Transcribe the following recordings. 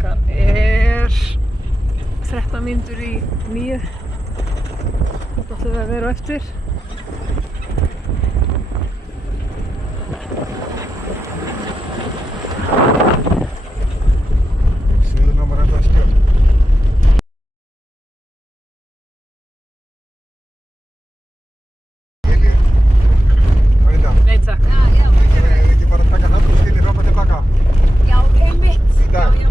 Klukkan er 13 mínútur í 9. Þetta ætlum við að vera á eftir. Suðurnámar enda að skjóta. Nei takk. Er ekki bara að taka handbrústinni fram og tilbaka? Já, einmitt. Í dag? Já.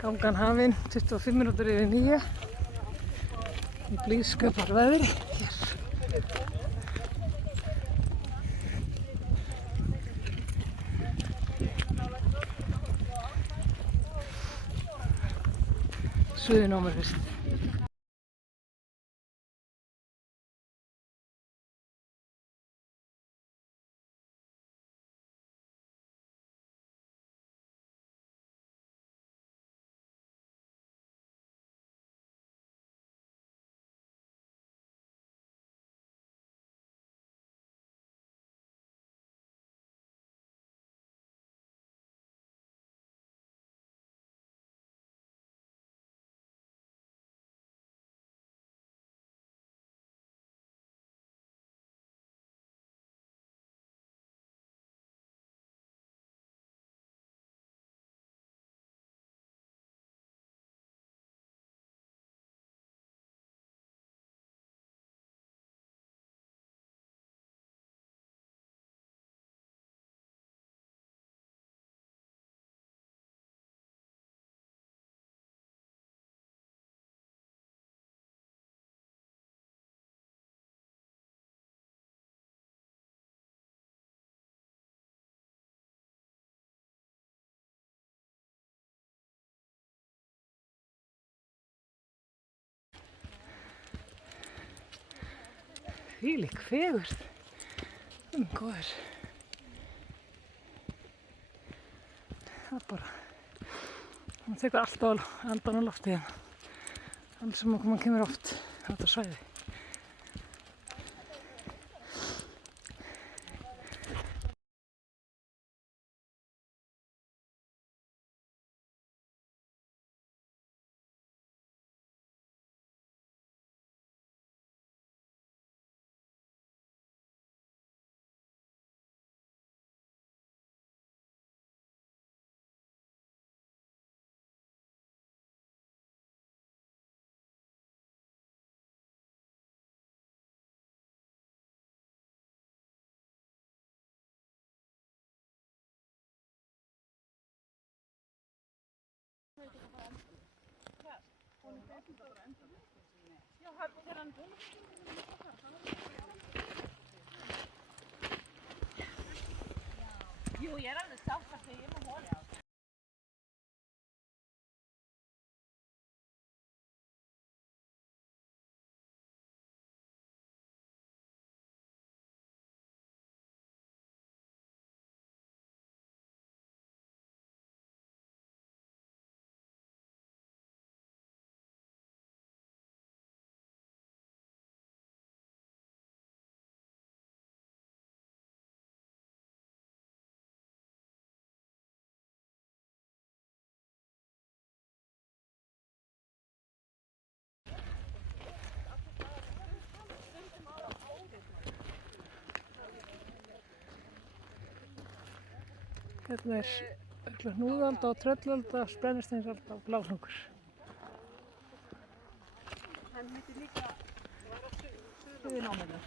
Gangan hafin, 25 mínútur yfir 9. Í blíðskaparveðri hér. Suðurnámar fyrst. Þvílík fegurð. Góður. Það bara, hún tekur alltaf andan á lofti hérna. Alls sem maður kemur oft á þetta svæði. Jú, ég er alveg sátt að segja með hóli á. Hérna er örugglega Hnúðalda og Tröllölda, Brennisteinsalda og Bláhnúkur. Hann heitir líka Suðurnámar.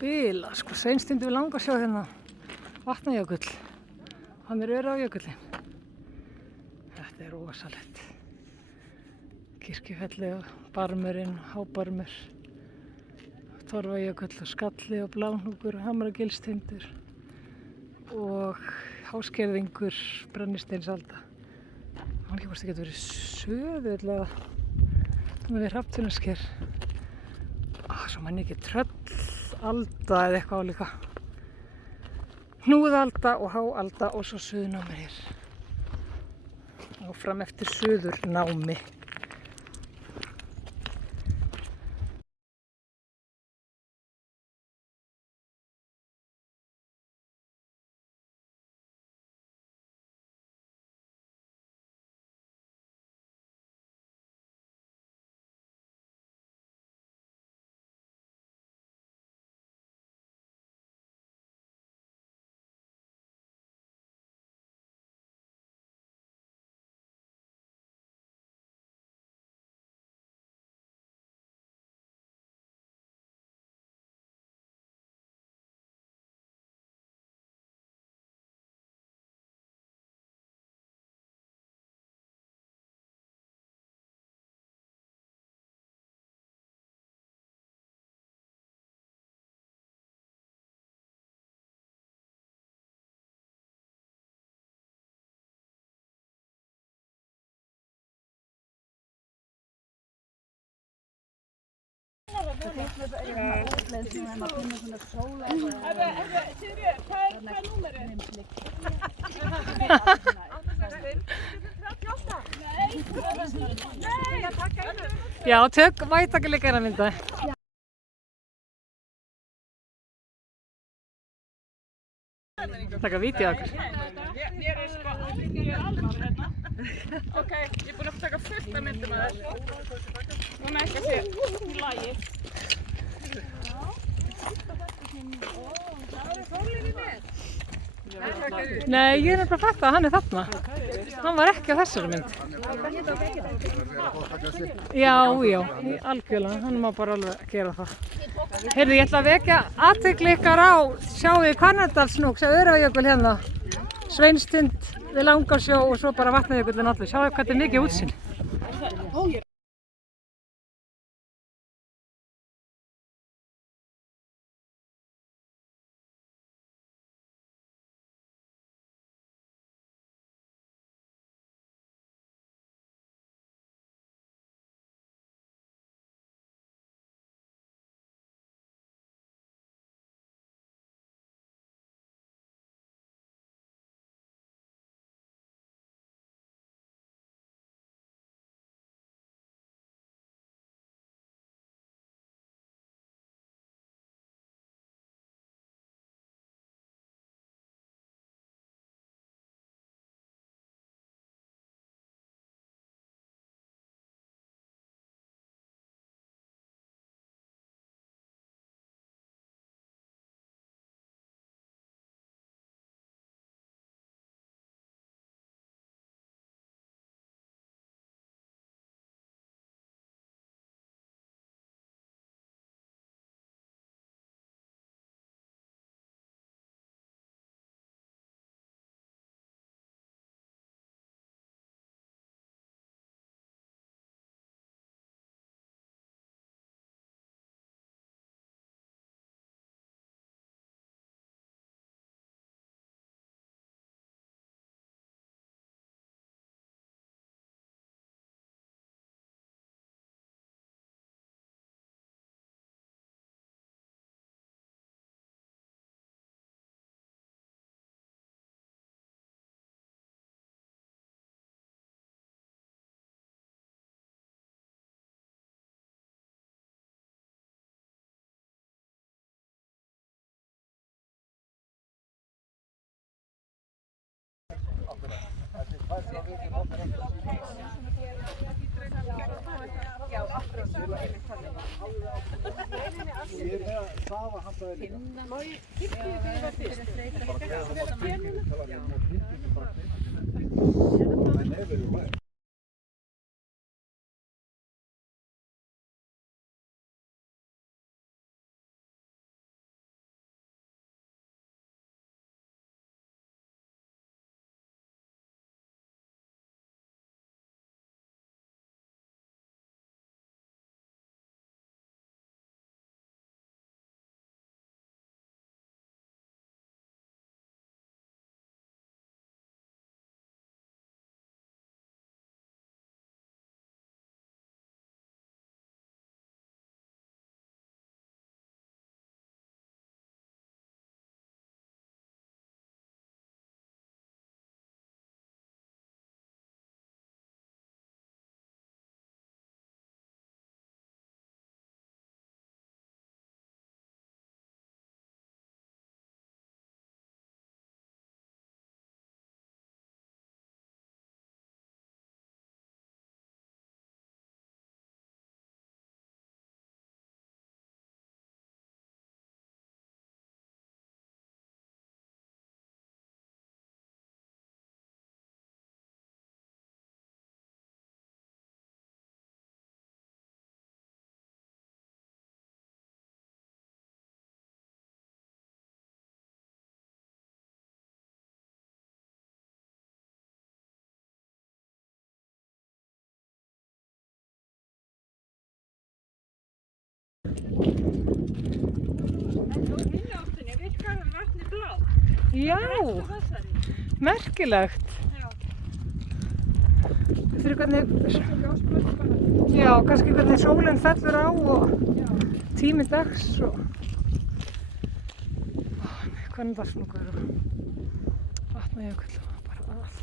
Bila, sko, Sveinstind við Langasjó hérna, Vatnajökull, hann Öræfajökullinn. Þetta rosalegt. Kirkjufelli og Barmurinn, Hábarmur, Torfajökull og Skalli og Bláhnúkur og Hamragilstindur og Háskerðingur, Brennisteinsalda. Hann ekki hvort það getur verið Söðull eða við Hrafntinnusker. Svo mann ekki Tröllalda eða eitthvað álíka. Hnúðalda og Háalda og svo Suðurnámur hér. Áfram eftir Suðurnámi. Já, tök mæta ekki líka hérna mynda. Taka vídeo af okkur. Ég er alveg hérna. Ok, ég er búin að taka fullt af myndum af þér. Núna ekki að sé í lagi. Nei, ég er bara að fatta að hann þarna. Hann var ekki á þessari mynd. Já, algjörlega, hann má bara alveg gera það. Heyrðu, ég ætla að vekja athygli ykkar á, sjáu þið Hvannadalshnúks eða Öræfajökull hérna. Sveinstind við Langasjó og svo bara Vatnajökullinn allur. Sjáu hvað þetta er mikið útsýn. Hinn áttinni virkar vatni blá. Já, Þessari. merkilegt. Já. Fyrir hvernig, Ljósblöð bara. já, kannski hvernig sólinn fellur á og tími dags og Hvannadalshnúkur og Vatnajökull og bara allt.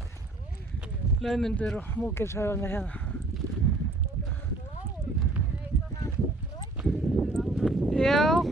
Laufmundur og Mógilshöfðarnir hérna. Já.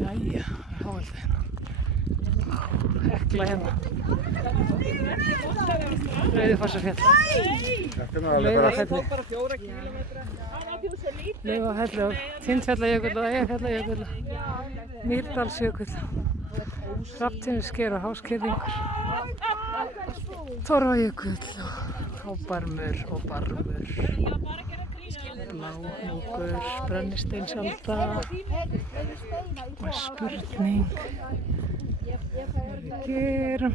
Jæja, háalda hérna. Hekla hérna. Rauðifossarfjall. Þetta er nú alveg bara... Laufafelli. Bara 4 kílómetra. Það var svo lítið. Laufafelli og Tindfjallajökull og Eyjafjallajökull. Mýrdalsjökull. Hrafntinnusker og Háskirðingur. Torfajökull og Barmur og Barmur. Bláhnúkur, Brennisteinsalda og spurning hvað við gerum.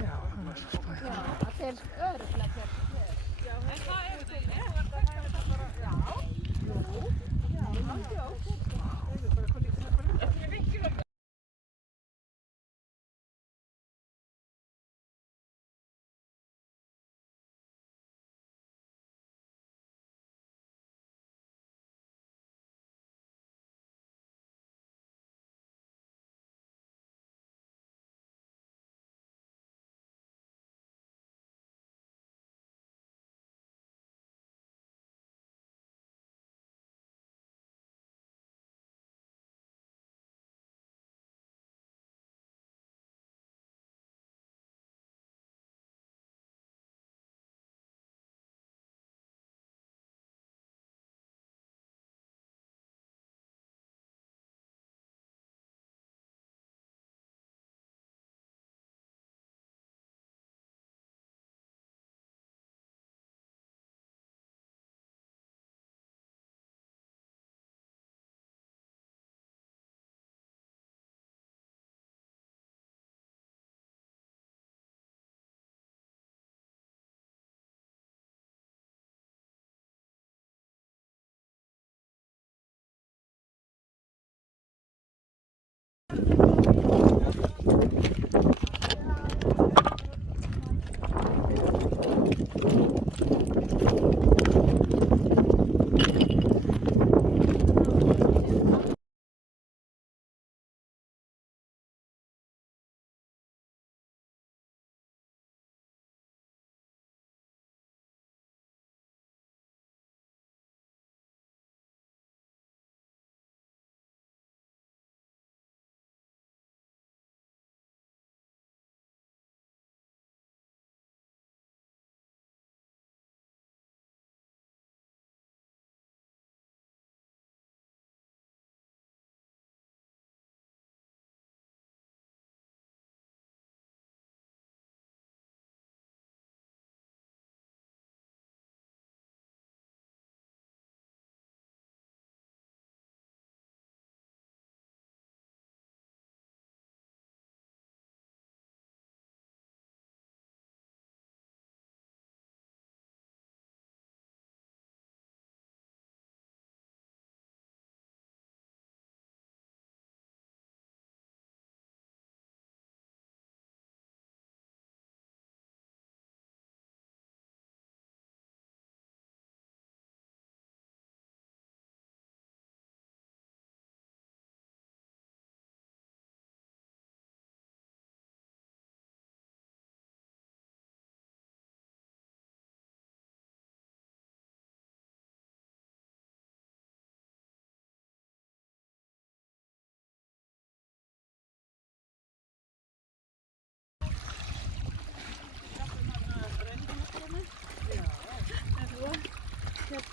Já, það var svo spæð.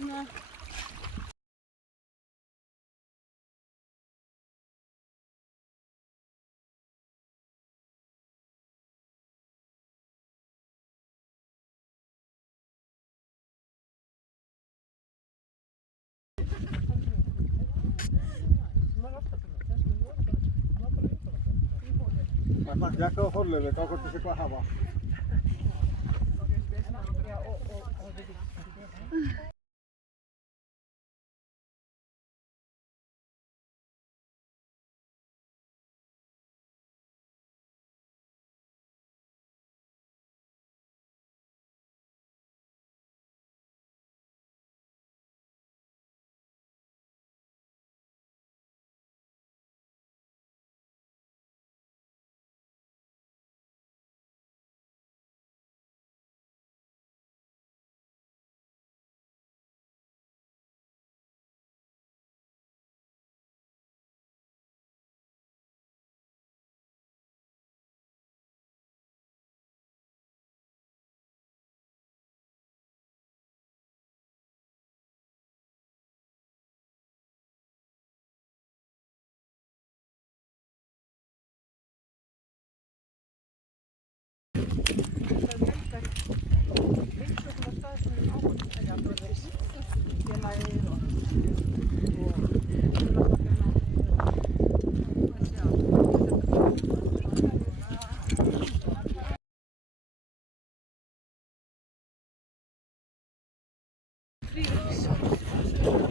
hérna. Ég ætla að horfa á hvort þessi hvað hafa.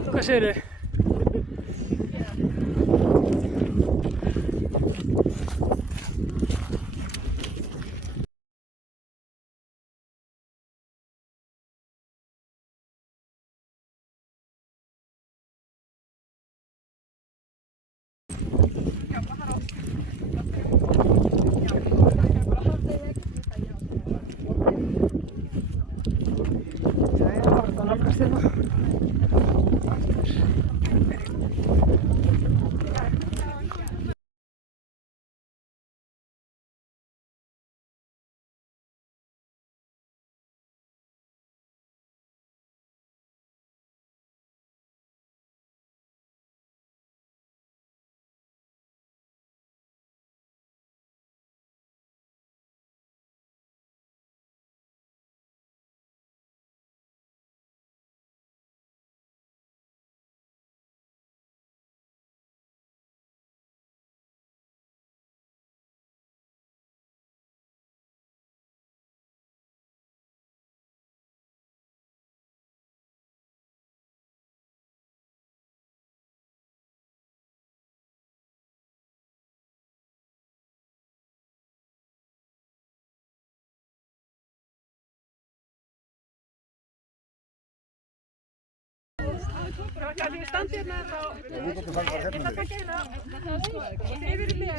Hvað segirðu? Jæja, það var þetta nálgast hérna.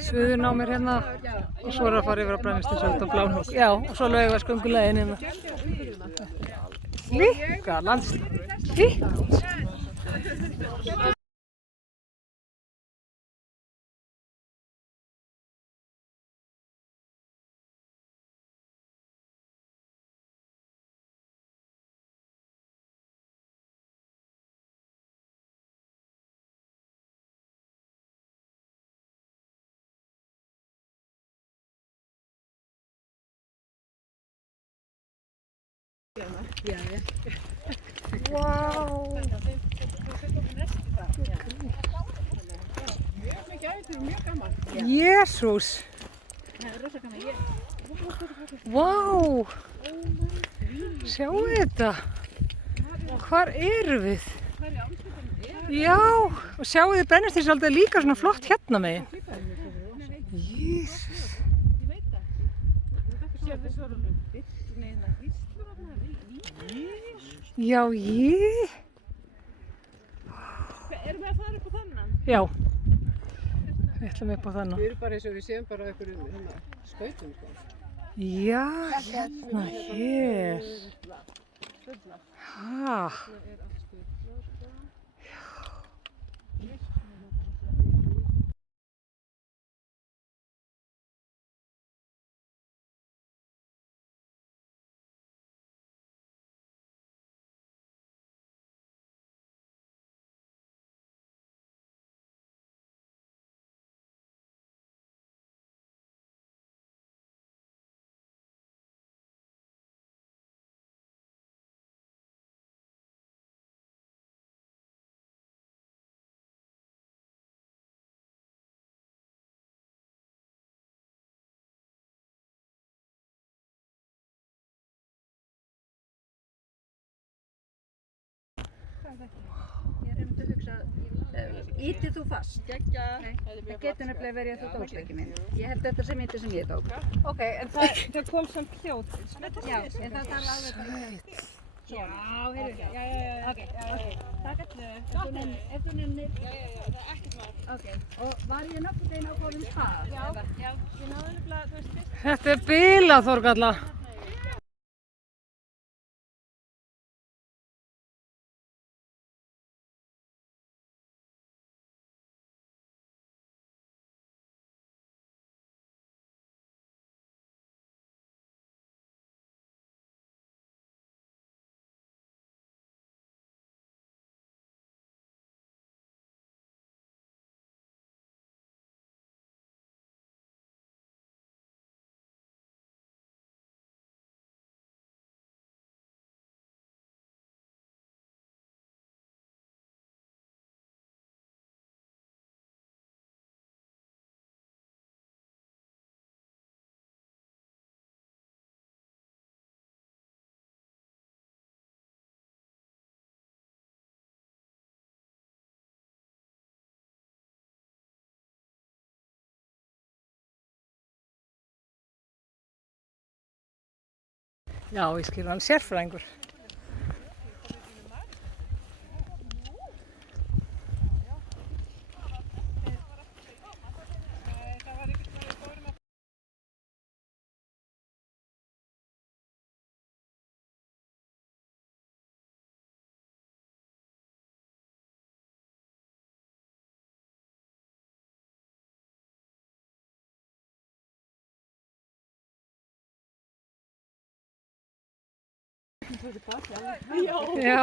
Suðurnámið er hérna og svo er að fara yfir á Brennisteinsöldu og Bláhnúk. Já, og svo Laugarvatnsgönguleiðin hérna. Líka landslíka. Wow. Jesús. Wow. Sjáu þetta. Hvar erum við? Já, og sjáu þið Brennisteinsöldu er líka svona flott hérna megin. Jesús. Já, ég. Erum við að fara upp á þannan? Já. Við ætlum upp á þannan. Við erum bara eins og við séum bara eitthvað skautum sko. Já, hérna hér. Ha. Ég er um að hugsa, ítið þú fast? Gekka. Nei, það getur nefnilega verið að þú tókst ekki minn. Ég held þetta sem myndi sem ég tók. Ok, en það kom samt hljóð. Já, en það þarf alveg að... Já, heyrðu. Já. Ok. Takk allir. Ef þú nefnir... Já, það er ekkert mál. Ok, og var ég nokkuð þeim á góðum stað? Já, ég náði nefnilega, þú veist, fyrst. Þetta er bilað, Þorkalla. Já, ég skil hann sérfræðingur. Já.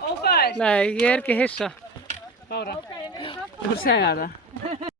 Ófær. Nei, ég er ekki hissa. Bára. Þú segja það.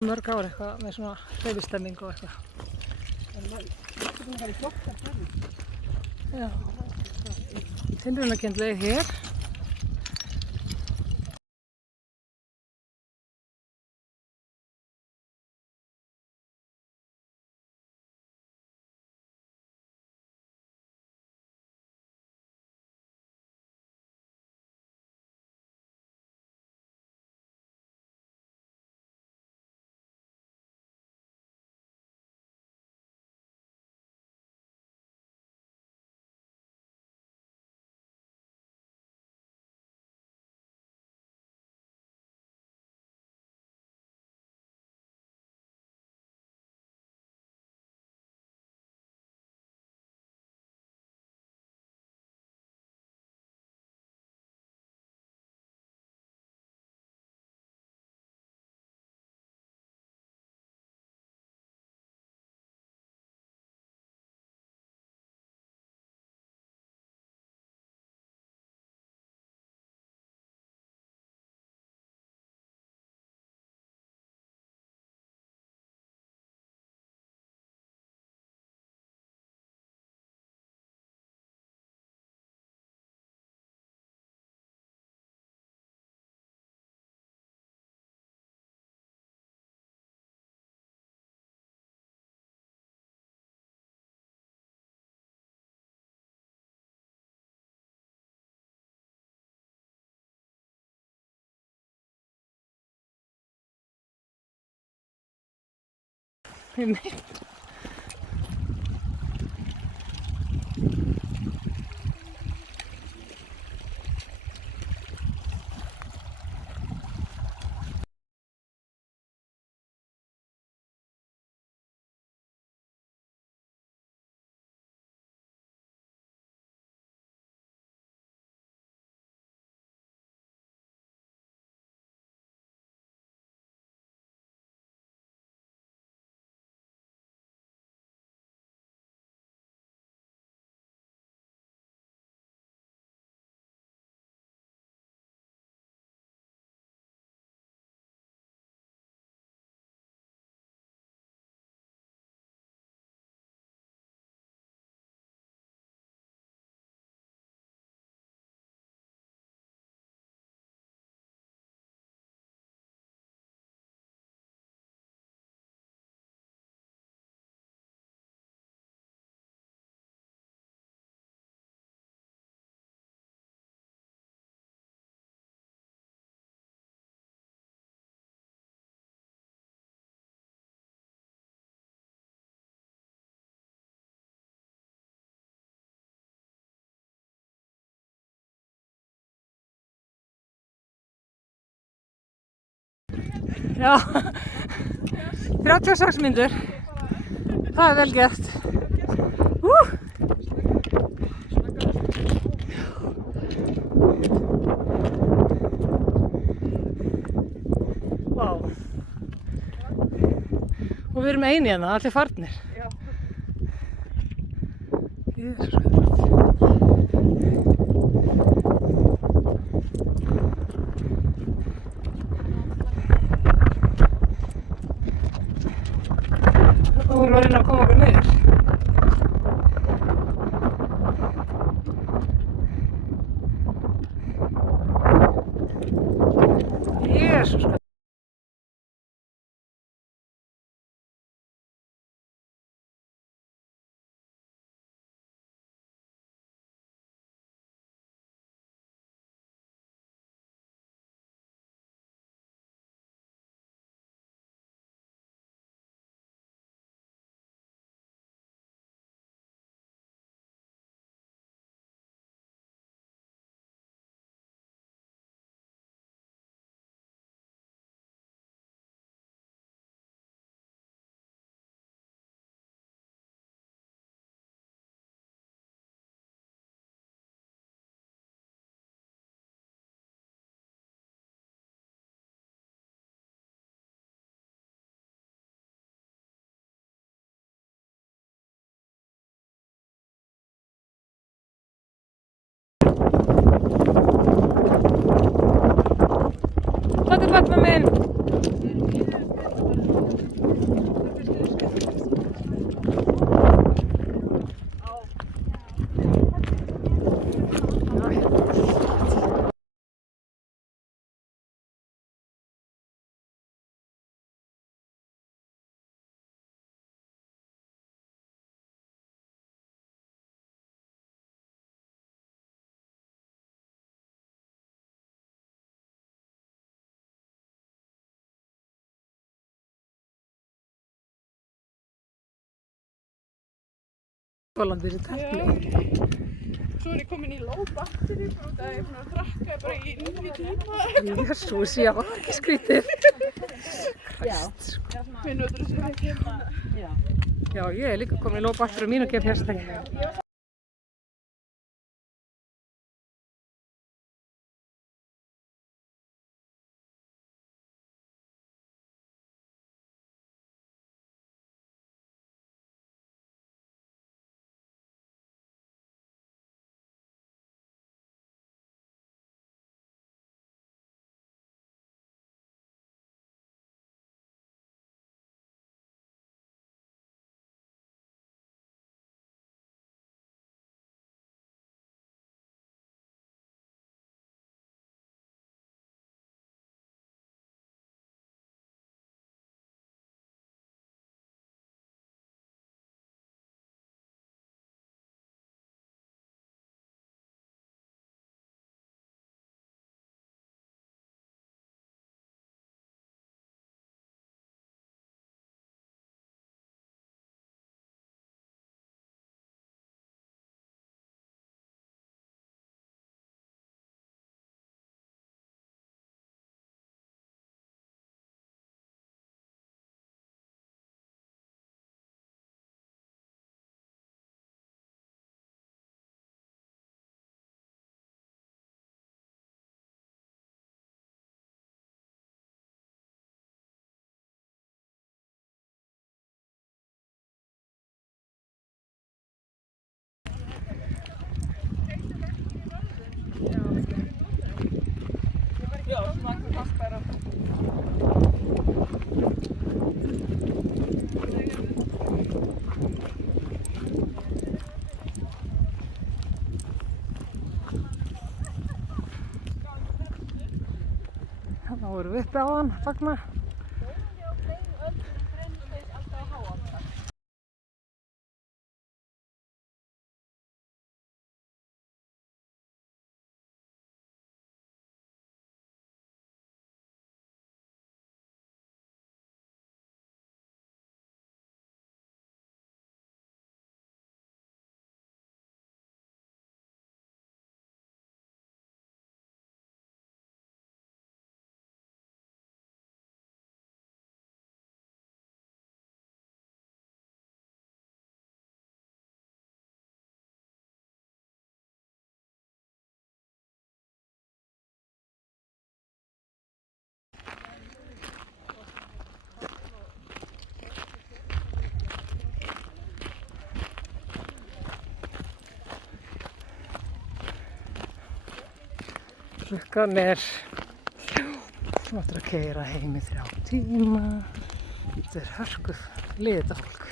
Mörg ár eitthvað með svona hreyfistemming og eitthvað. Já. Tilraunakennd leið hér. Einmitt. Já, 36 mínútur. Það er vel gert. Vá. Og við erum eini hérna, allir farnir. Já. Jesús, hvað er Nú erum við að reyna að koma okkur niður. Jesús, hvað er pappa minn? Volandi þessi tepli. Svo er ég komin í low battery bara út af að ég er búin að drakka bara í 9 tíma. Jesús, já, ekki skrítið. Finnur þú þessu ekki? Já, ég er líka komin í low battery á mínu GPS-tæki. vorum við uppi á hann að fagna. Klukkan þú áttir að keyra heim í 3 tíma. Þetta hörkuð liðið þetta fólk.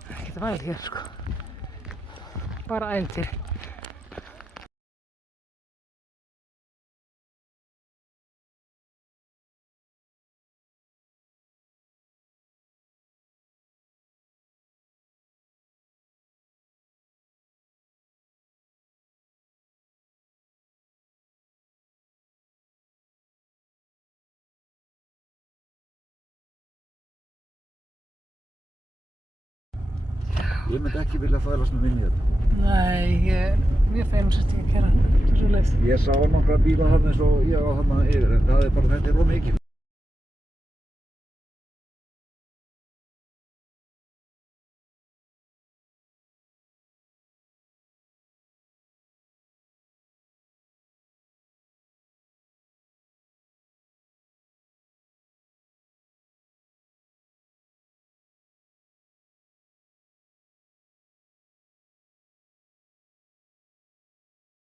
Það er ekkert væl hér sko. Bara ævintýri. Ég myndi ekki vilja þvælast með minni þetta. Nei, ég er mjög fegin að setja ekki að keyra hann. Þetta er svo leið. Ég sá nokkra bíla hann eins og ég á hann yfir, en það er bara, þetta er of mikið.